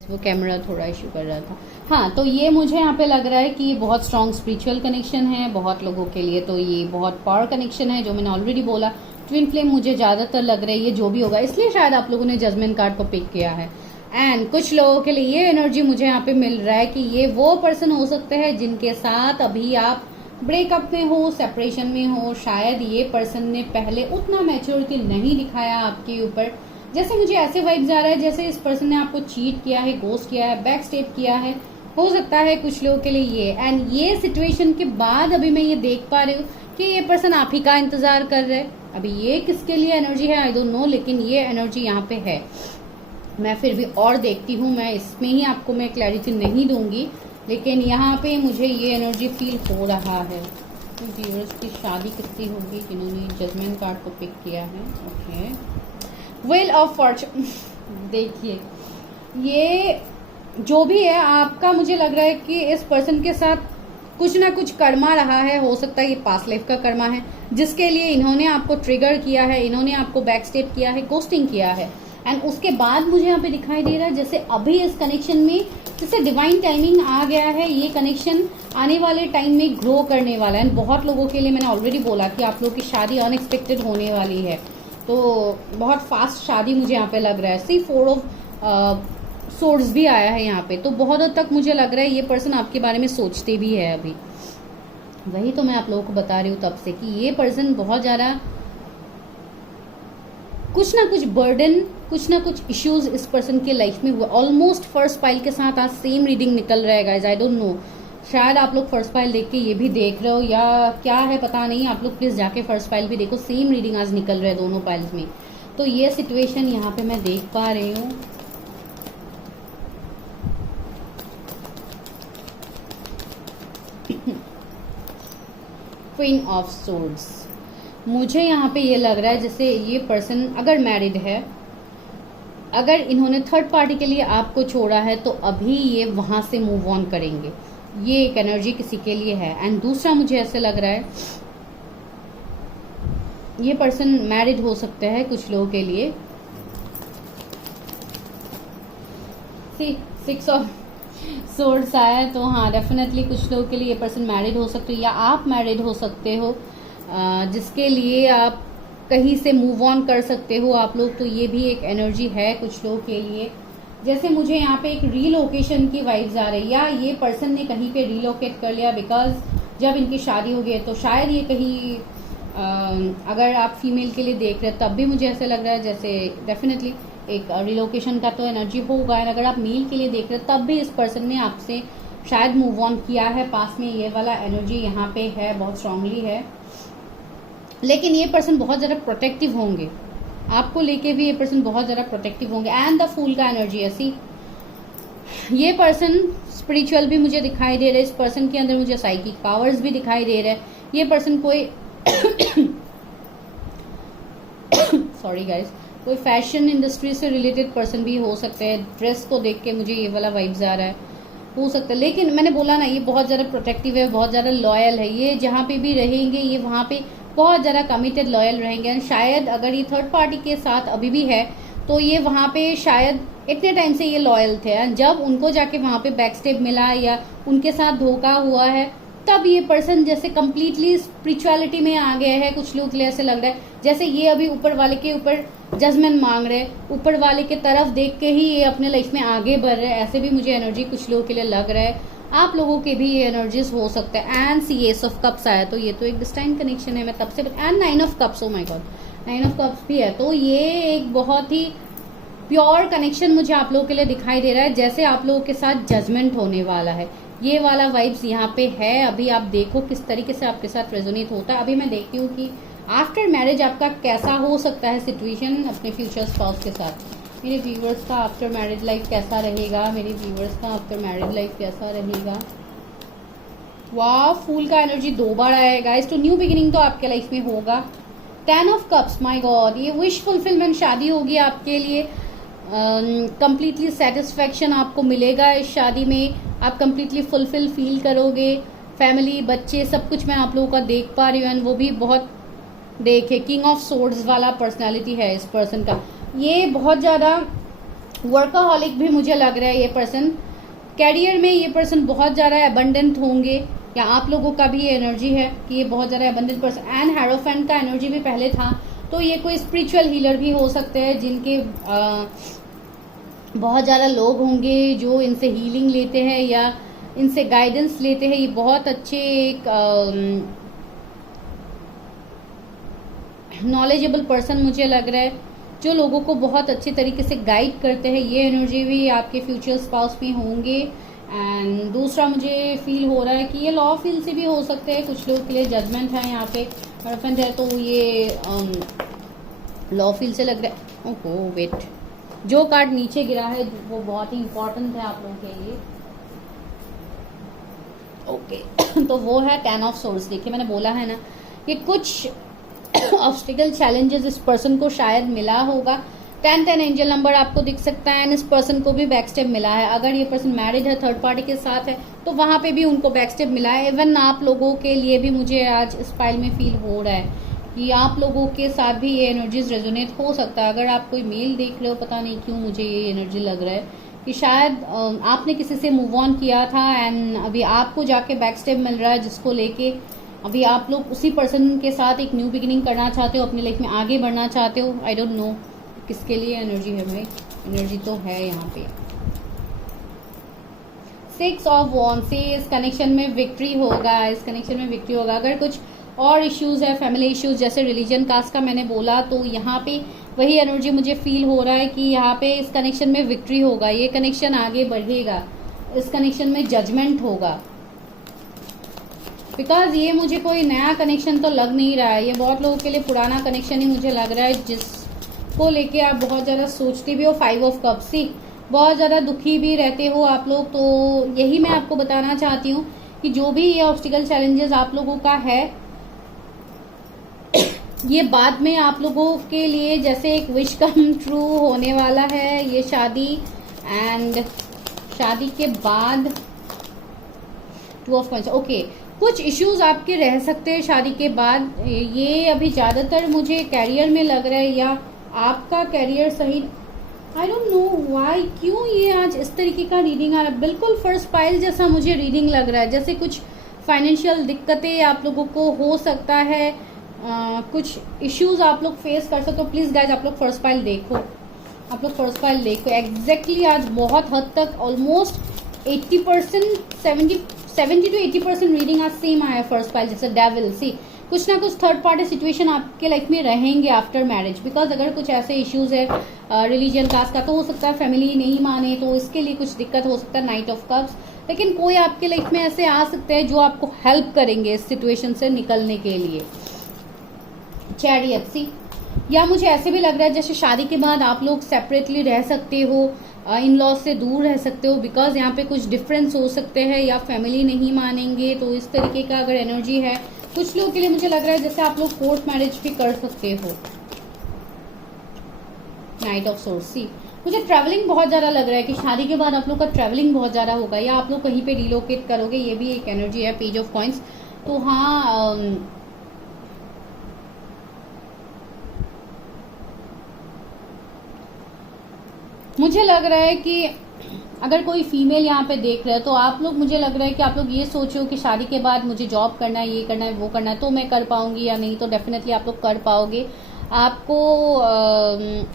वो कैमरा थोड़ा इशू कर रहा था। हाँ, तो ये मुझे यहाँ पे लग रहा है कि ये बहुत स्ट्रॉन्ग स्पिरिचुअल कनेक्शन है बहुत लोगों के लिए, तो ये बहुत पावर कनेक्शन है, जो मैंने ऑलरेडी बोला। ट्विन फ्लेम मुझे ज़्यादातर लग रहा है ये जो भी होगा, इसलिए शायद आप लोगों ने जजमेंट कार्ड को पिक किया है। एंड कुछ लोगों के लिए ये एनर्जी मुझे यहाँ पे मिल रहा है कि ये वो पर्सन हो सकते हैं जिनके साथ अभी आप ब्रेकअप में हो, सेपरेशन में हो। शायद ये पर्सन ने पहले उतना मैच्योरिटी नहीं दिखाया आपके ऊपर। जैसे मुझे ऐसे वाइब्स आ रहा है जैसे इस पर्सन ने आपको चीट किया है, गोस्ट किया है, बैक स्टेप किया है, हो सकता है कुछ लोगों के लिए ये। एंड ये सिचुएशन के बाद अभी मैं ये देख पा रही हूँ कि ये पर्सन आप ही का इंतजार कर रहे हैं। अभी ये किसके लिए एनर्जी है आई डोंट नो, लेकिन ये एनर्जी यहाँ पे है। मैं फिर भी और देखती हूँ, मैं इसमें ही आपको मैं क्लैरिटी नहीं दूंगी, लेकिन यहाँ पे मुझे ये एनर्जी फील हो रहा है। तो व्यूअर्स की शादी कितनी होगी जिन्होंने जजमेंट कार्ड को पिक किया है। Okay, wheel of Fortune. देखिए ये जो भी है आपका, मुझे लग रहा है कि इस पर्सन के साथ कुछ ना कुछ कर्मा रहा है। हो सकता है ये पास्ट लाइफ का कर्मा है जिसके लिए इन्होंने आपको ट्रिगर किया है, इन्होंने आपको बैक स्टेप किया है, गोस्टिंग किया है। एंड उसके बाद मुझे यहाँ पे दिखाई दे रहा है जैसे अभी इस कनेक्शन में जैसे डिवाइन टाइमिंग आ गया है। ये कनेक्शन आने वाले टाइम में ग्रो करने वाला है। बहुत लोगों के लिए मैंने ऑलरेडी बोला कि आप लोगों की शादी अनएक्सपेक्टेड होने वाली है, तो बहुत फास्ट शादी मुझे यहाँ पे लग रहा है। सी 4 ऑफ सोर्ड्स भी आया है यहाँ पे, तो बहुत हद तक मुझे लग रहा है ये पर्सन आपके बारे में सोचते भी है अभी। वही तो मैं आप लोगों को बता रही हूँ तब से कि ये पर्सन बहुत ज़्यादा कुछ ना कुछ बर्डन, कुछ ना कुछ इश्यूज इस पर्सन के लाइफ में हुआ। ऑलमोस्ट फर्स्ट पाइल के साथ आज सेम रीडिंग निकल रहा है गाइज, आई डोंट नो, शायद आप लोग फर्स्ट पाइल देख के ये भी देख रहे हो या क्या है पता नहीं। आप लोग प्लीज जाके फर्स्ट पाइल भी देखो, सेम रीडिंग आज निकल रहा है दोनों पाइल्स में। तो ये सिचुएशन यहाँ पे मैं देख पा रही हूँ। क्वीन ऑफ सोर्ड्स, मुझे यहाँ पे ये लग रहा है जैसे ये पर्सन अगर मैरिड है, अगर इन्होंने थर्ड पार्टी के लिए आपको छोड़ा है, तो अभी ये वहां से मूव ऑन करेंगे। ये एक एनर्जी किसी के लिए है। एंड दूसरा मुझे ऐसे लग रहा है ये पर्सन मैरिड हो सकते हैं कुछ लोगों के लिए। 6 ऑफ सोर्ड्स आया है, तो हाँ डेफिनेटली कुछ लोगों के लिए ये पर्सन मैरिड हो सकते हो या आप मैरिड हो सकते हो, जिसके लिए आप कहीं से मूव ऑन कर सकते हो आप लोग। तो ये भी एक एनर्जी है कुछ लोगों के लिए। जैसे मुझे यहाँ पे एक रीलोकेशन की वाइब्स आ रही है, या ये पर्सन ने कहीं पे रीलोकेट कर लिया, बिकॉज जब इनकी शादी हो गई तो शायद ये कहीं अगर आप फीमेल के लिए देख रहे हैं तब भी मुझे ऐसे लग रहा है जैसे डेफिनेटली एक रिलोकेशन का तो एनर्जी होगा। एंड अगर आप मेल के लिए देख रहे हैं तब भी इस पर्सन ने आपसे शायद मूव ऑन किया है पास में। ये वाला एनर्जी यहाँ पे है, बहुत स्ट्रांगली है। लेकिन ये पर्सन बहुत ज़्यादा प्रोटेक्टिव होंगे, आपको लेके भी ये पर्सन बहुत ज़्यादा प्रोटेक्टिव होंगे। एंड द फूल का एनर्जी ऐसी, ये पर्सन स्पिरिचुअल भी मुझे दिखाई दे रहा है। इस पर्सन के अंदर मुझे साइकिक पावर्स भी दिखाई दे रहे हैं। ये पर्सन कोई सॉरी गाइस, कोई फैशन इंडस्ट्री से रिलेटेड पर्सन भी हो सकता है। ड्रेस को देख के मुझे ये वाला वाइब्स आ रहा है, हो सकता है। लेकिन मैंने बोला ना, ये बहुत ज़्यादा प्रोटेक्टिव है, बहुत ज़्यादा लॉयल है। ये जहाँ पे भी रहेंगे ये वहाँ पे बहुत ज़्यादा कमिटेड लॉयल रहेंगे। शायद अगर ये थर्ड पार्टी के साथ अभी भी है तो ये वहाँ पे शायद इतने टाइम से ये लॉयल थे। जब उनको जाके वहाँ पे बैक स्टेप मिला या उनके साथ धोखा हुआ है, तब ये पर्सन जैसे कंप्लीटली स्पिरिचुअलिटी में आ गया है। कुछ लोग के लिए ऐसे लग रहा है जैसे ये अभी ऊपर वाले के ऊपर जजमेंट मांग रहे, ऊपर वाले के तरफ देख के ही ये अपने लाइफ में आगे बढ़ रहे हैं। ऐसे भी मुझे एनर्जी कुछ लोगों के लिए लग रहा है। आप लोगों के भी ये एनर्जीज हो सकता है। And see ace of cups आया, तो ये तो एक डिस्टाइन कनेक्शन है, मैं तब से। And 9 of cups, oh my God, 9 of cups भी है। तो ये एक बहुत ही प्योर कनेक्शन मुझे आप लोगों के लिए दिखाई दे रहा है, जैसे आप लोगों के साथ जजमेंट होने वाला है। ये वाला वाइब्स यहाँ पे है। अभी आप देखो किस तरीके से आपके साथ रेजोनेट होता है। अभी मैं देखती हूँ कि आफ्टर मैरिज आपका कैसा हो सकता है सिचुएशन अपने फ्यूचर स्पाउस के साथ। मेरे व्यूवर्स का आफ्टर मैरिज लाइफ कैसा रहेगा, मेरे व्यूवर्स का आफ्टर मैरिज लाइफ कैसा रहेगा। वाह, फूल का एनर्जी 2 बार आएगा गाइस। तो न्यू बिगिनिंग तो आपके लाइफ में होगा। 10 ऑफ कप्स, माय गॉड, ये विश फुलफिलमेंट शादी होगी आपके लिए। कंप्लीटली सेटिस्फेक्शन आपको मिलेगा इस शादी में, आप कंप्लीटली फुलफिल फील करोगे। फैमिली, बच्चे, सब कुछ मैं आप लोगों का देख पा रही हूँ, एंड वो भी बहुत देखे। किंग ऑफ सोर्ड्स वाला पर्सनालिटी है इस पर्सन का। ये बहुत ज़्यादा वर्कaholic भी मुझे लग रहा है ये पर्सन। कैरियर में ये पर्सन बहुत ज़्यादा एबंडेंट होंगे, या आप लोगों का भी ये एनर्जी है कि ये बहुत ज़्यादा एबंडेंट पर्सन। एंड हेरोफेंट का एनर्जी भी पहले था, तो ये कोई स्पिरिचुअल हीलर भी हो सकते हैं, जिनके बहुत ज़्यादा लोग होंगे जो इनसे हीलिंग लेते हैं या इनसे गाइडेंस लेते हैं। ये बहुत अच्छे एक नॉलेजेबल पर्सन मुझे लग रहा है, जो लोगों को बहुत अच्छे तरीके से गाइड करते हैं। ये एनर्जी भी आपके फ्यूचर स्पाउस में होंगे। एंड दूसरा मुझे फील हो रहा है कि ये लॉ फील से भी हो सकते हैं, कुछ लोग के लिए जजमेंट है यहाँ पे हरफेंट है, तो ये लॉ फील से लग रहा है। ओहो वेट, जो कार्ड नीचे गिरा है वो बहुत ही इंपॉर्टेंट है आप लोगों के लिए। ओके तो वो है 10 ऑफ सोर्स। देखिए मैंने बोला है ना कि कुछ ऑब्स्टिकल चैलेंजेस इस पर्सन को शायद मिला होगा। 10 एंजल नंबर आपको दिख सकता है, एंड इस पर्सन को भी बैक स्टेप मिला है। अगर ये पर्सन मैरिड है, थर्ड पार्टी के साथ है, तो वहां पे भी उनको बैक स्टेप मिला है। इवन आप लोगों के लिए भी मुझे आज इस फाइल में फील हो रहा है कि आप लोगों के साथ भी ये एनर्जीज रेजोनेट हो सकता है। अगर आप कोई मेल देख रहे हो, पता नहीं क्यों मुझे ये एनर्जी लग रहा है कि शायद आपने किसी से मूव ऑन किया था, एंड अभी आपको जाके बैक स्टेप मिल रहा है, जिसको लेके अभी आप लोग उसी पर्सन के साथ एक न्यू बिगिनिंग करना चाहते हो, अपनी लाइफ में आगे बढ़ना चाहते हो। आई डोंट नो किसके लिए एनर्जी है भाई, एनर्जी तो है यहाँ पे। 6 ऑफ वॉन्ड्स से इस कनेक्शन में विक्ट्री होगा, इस कनेक्शन में विक्ट्री होगा। अगर कुछ और इश्यूज है, फैमिली इश्यूज जैसे रिलीजन कास्ट का मैंने बोला, तो यहाँ पे वही एनर्जी मुझे फील हो रहा है कि यहाँ पे इस कनेक्शन में विक्ट्री होगा, ये कनेक्शन आगे बढ़ेगा, इस कनेक्शन में जजमेंट होगा। बिकॉज ये मुझे कोई नया कनेक्शन तो लग नहीं रहा है, ये बहुत लोगों के लिए पुराना कनेक्शन ही मुझे लग रहा है, जिसको लेके आप बहुत ज़्यादा सोचते भी हो। 5 ऑफ कप्स, सी बहुत ज़्यादा दुखी भी रहते हो आप लोग। तो यही मैं आपको बताना चाहती हूँ कि जो भी ये ऑब्स्टिकल चैलेंजेस आप लोगों का है, ये बाद में आप लोगों के लिए जैसे एक विश कम ट्रू होने वाला है ये शादी। एंड शादी के बाद 2 ऑफ कॉइंस। ओके, कुछ इश्यूज आपके रह सकते हैं शादी के बाद। ये अभी ज्यादातर मुझे कैरियर में लग रहा है, या आपका कैरियर सही, आई डोंट नो व्हाई, क्यों ये आज इस तरीके का रीडिंग आ रहा है। बिल्कुल फर्स्ट पाइल जैसा मुझे रीडिंग लग रहा है, जैसे कुछ फाइनेंशियल दिक्कतें आप लोगों को हो सकता है, कुछ इश्यूज आप लोग फेस कर सकते हो। प्लीज गाइज आप लोग फर्स्ट पाइल देखो, आप लोग फर्स्ट पाइल देखो। एग्जैक्टली आज बहुत हद तक ऑलमोस्ट 80%, 70 to 80% रीडिंग आज सेम आया फर्स्ट पाइल जैसे डेविल। सी कुछ ना कुछ थर्ड पार्टी सिचुएशन आपके लाइफ में रहेंगे आफ्टर मैरिज। बिकॉज अगर कुछ ऐसे इश्यूज है रिलीजन कास्ट का, तो हो सकता है फैमिली नहीं माने, तो इसके लिए कुछ दिक्कत हो सकता है। 9 ऑफ कप्स, लेकिन कोई आपके लाइफ में ऐसे आ सकते हैं जो आपको हेल्प करेंगे इस सिचुएशन से निकलने के लिए। चैरियट, सी या मुझे ऐसे भी लग रहा है जैसे शादी के बाद आप लोग सेपरेटली रह सकते हो, इन लॉज से दूर रह सकते हो, बिकॉज यहाँ पे कुछ डिफरेंस हो सकते हैं, या फैमिली नहीं मानेंगे। तो इस तरीके का अगर एनर्जी है कुछ लोगों के लिए, मुझे लग रहा है जैसे आप लोग कोर्ट मैरिज भी कर सकते हो। नाइट ऑफ सोर्स, सी मुझे ट्रैवलिंग बहुत ज्यादा लग रहा है कि शादी के बाद आप लोग का ट्रैवलिंग बहुत ज्यादा होगा, या आप लोग कहीं पे रिलोकेट करोगे, ये भी एक एनर्जी है। पेज ऑफ कॉइंस, तो हाँ मुझे लग रहा है कि अगर कोई फीमेल यहाँ पे देख रहे हैं, तो आप लोग, मुझे लग रहा है कि आप लोग ये सोचो कि शादी के बाद मुझे जॉब करना है, ये करना है, वो करना है, तो मैं कर पाऊंगी या नहीं। तो डेफिनेटली आप लोग कर पाओगे, आपको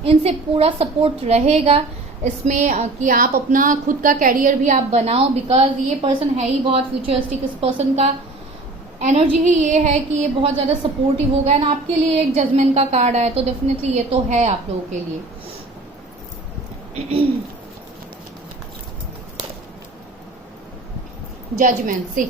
इनसे पूरा सपोर्ट रहेगा इसमें कि आप अपना खुद का कैरियर भी आप बनाओ। बिकॉज ये पर्सन है ही बहुत फ्यूचरिस्टिक, इस पर्सन का एनर्जी ही ये है कि ये बहुत ज्यादा सपोर्टिव होगा। एंड आपके लिए एक जजमेंट का कार्ड आया, तो डेफिनेटली ये तो है आप लोगों के लिए। जजमेंट, सी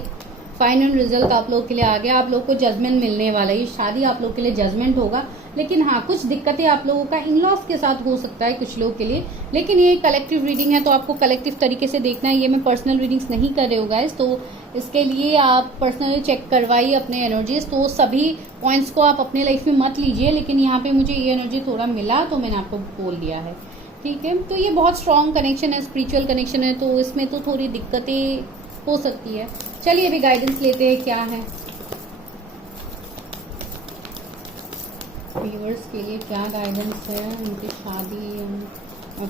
फाइनल रिजल्ट आप लोग के लिए आ गया। आप लोग को जजमेंट मिलने वाला है। ये शादी आप लोग के लिए जजमेंट होगा, लेकिन हाँ कुछ दिक्कतें आप लोगों का इन लॉज के साथ हो सकता है कुछ लोग के लिए, लेकिन ये कलेक्टिव रीडिंग है तो आपको कलेक्टिव तरीके से देखना है। ये मैं पर्सनल रीडिंग्स नहीं कर रहे हो गाइस, तो इसके लिए आप पर्सनली चेक करवाइए अपने एनर्जीज। तो सभी पॉइंट्स को आप अपने लाइफ में मत लीजिए, लेकिन यहाँ पे मुझे ये एनर्जी थोड़ा मिला तो मैंने आपको बोल दिया है, ठीक है। तो ये बहुत स्ट्रॉन्ग कनेक्शन है, स्पिरिचुअल कनेक्शन है, तो इसमें तो थोड़ी दिक्कतें हो सकती है। चलिए अभी गाइडेंस लेते हैं क्या है व्यूअर्स के लिए, क्या गाइडेंस है उनकी शादी क्या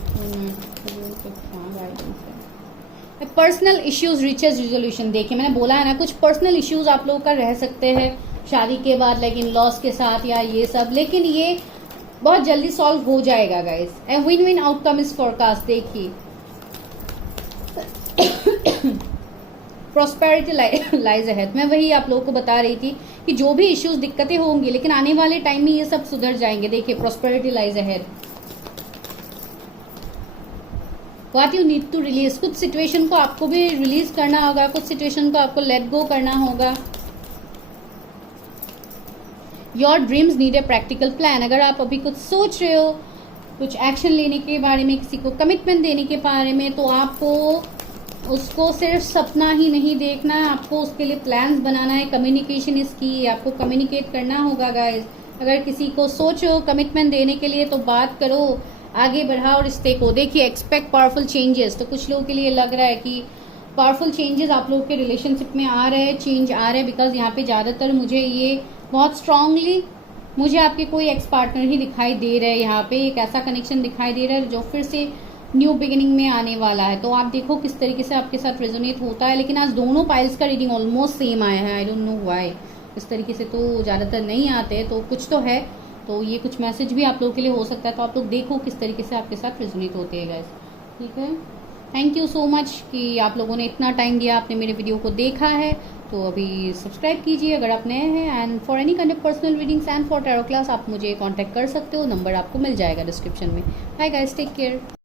गाइडेंस है। Personal issues reaches resolution. देखिए मैंने बोला है ना, कुछ पर्सनल इश्यूज आप लोगों का रह सकते हैं शादी के बाद, लेकिन लॉस के साथ या ये सब, लेकिन ये बहुत जल्दी सॉल्व हो जाएगा guys. And win win outcome is forecast. देखिए प्रॉस्पेरिटी लाइज अहेड। मैं वही आप लोगों को बता रही थी कि जो भी इश्यूज दिक्कतें होंगी, लेकिन आने वाले टाइम में ये सब सुधर जाएंगे। देखिए prosperity lies ahead. What you need to release. कुछ सिचुएशन को आपको भी रिलीज करना होगा, कुछ सिचुएशन को आपको लेट गो करना होगा। Your dreams need a practical plan. अगर आप अभी कुछ सोच रहे हो, कुछ एक्शन लेने के बारे में, किसी को कमिटमेंट देने के बारे में, तो आपको उसको सिर्फ सपना ही नहीं देखना है, आपको उसके लिए प्लान्स बनाना है। कम्युनिकेशन इज की, आपको कम्युनिकेट करना होगा गाइस। अगर किसी को सोचो कमिटमेंट देने के लिए तो बात करो, आगे बढ़ाओ रिश्ते को। देखिए एक्सपेक्ट पावरफुल चेंजेस। तो कुछ लोगों के लिए लग रहा है कि पावरफुल चेंजेस आप लोगों के रिलेशनशिप में आ रहे हैं, चेंज आ रहे हैं, बिकॉज यहाँ पे ज्यादातर मुझे ये बहुत स्ट्रांगली मुझे आपके कोई एक्स पार्टनर ही दिखाई दे रहा है। यहाँ पे एक ऐसा कनेक्शन दिखाई दे रहा है जो फिर से न्यू बिगिनिंग में आने वाला है। तो आप देखो किस तरीके से आपके साथ रेजोनेट होता है। लेकिन आज दोनों पाइल्स का रीडिंग ऑलमोस्ट सेम आया है। I don't know why. इस तरीके से तो ज्यादातर नहीं आते, तो कुछ तो है। तो ये कुछ मैसेज भी आप लोगों के लिए हो सकता है। तो आप लोग देखो किस तरीके से आपके साथ रेजोनेट होते हैं गाइस, ठीक है। थैंक यू सो मच कि आप लोगों ने इतना टाइम दिया, आपने मेरे वीडियो को देखा है। तो अभी सब्सक्राइब कीजिए अगर आप नए हैं। And for any kind of personal readings and for tarot class आप मुझे कांटेक्ट कर सकते हो। नंबर आपको मिल जाएगा डिस्क्रिप्शन में। Bye guys, take care.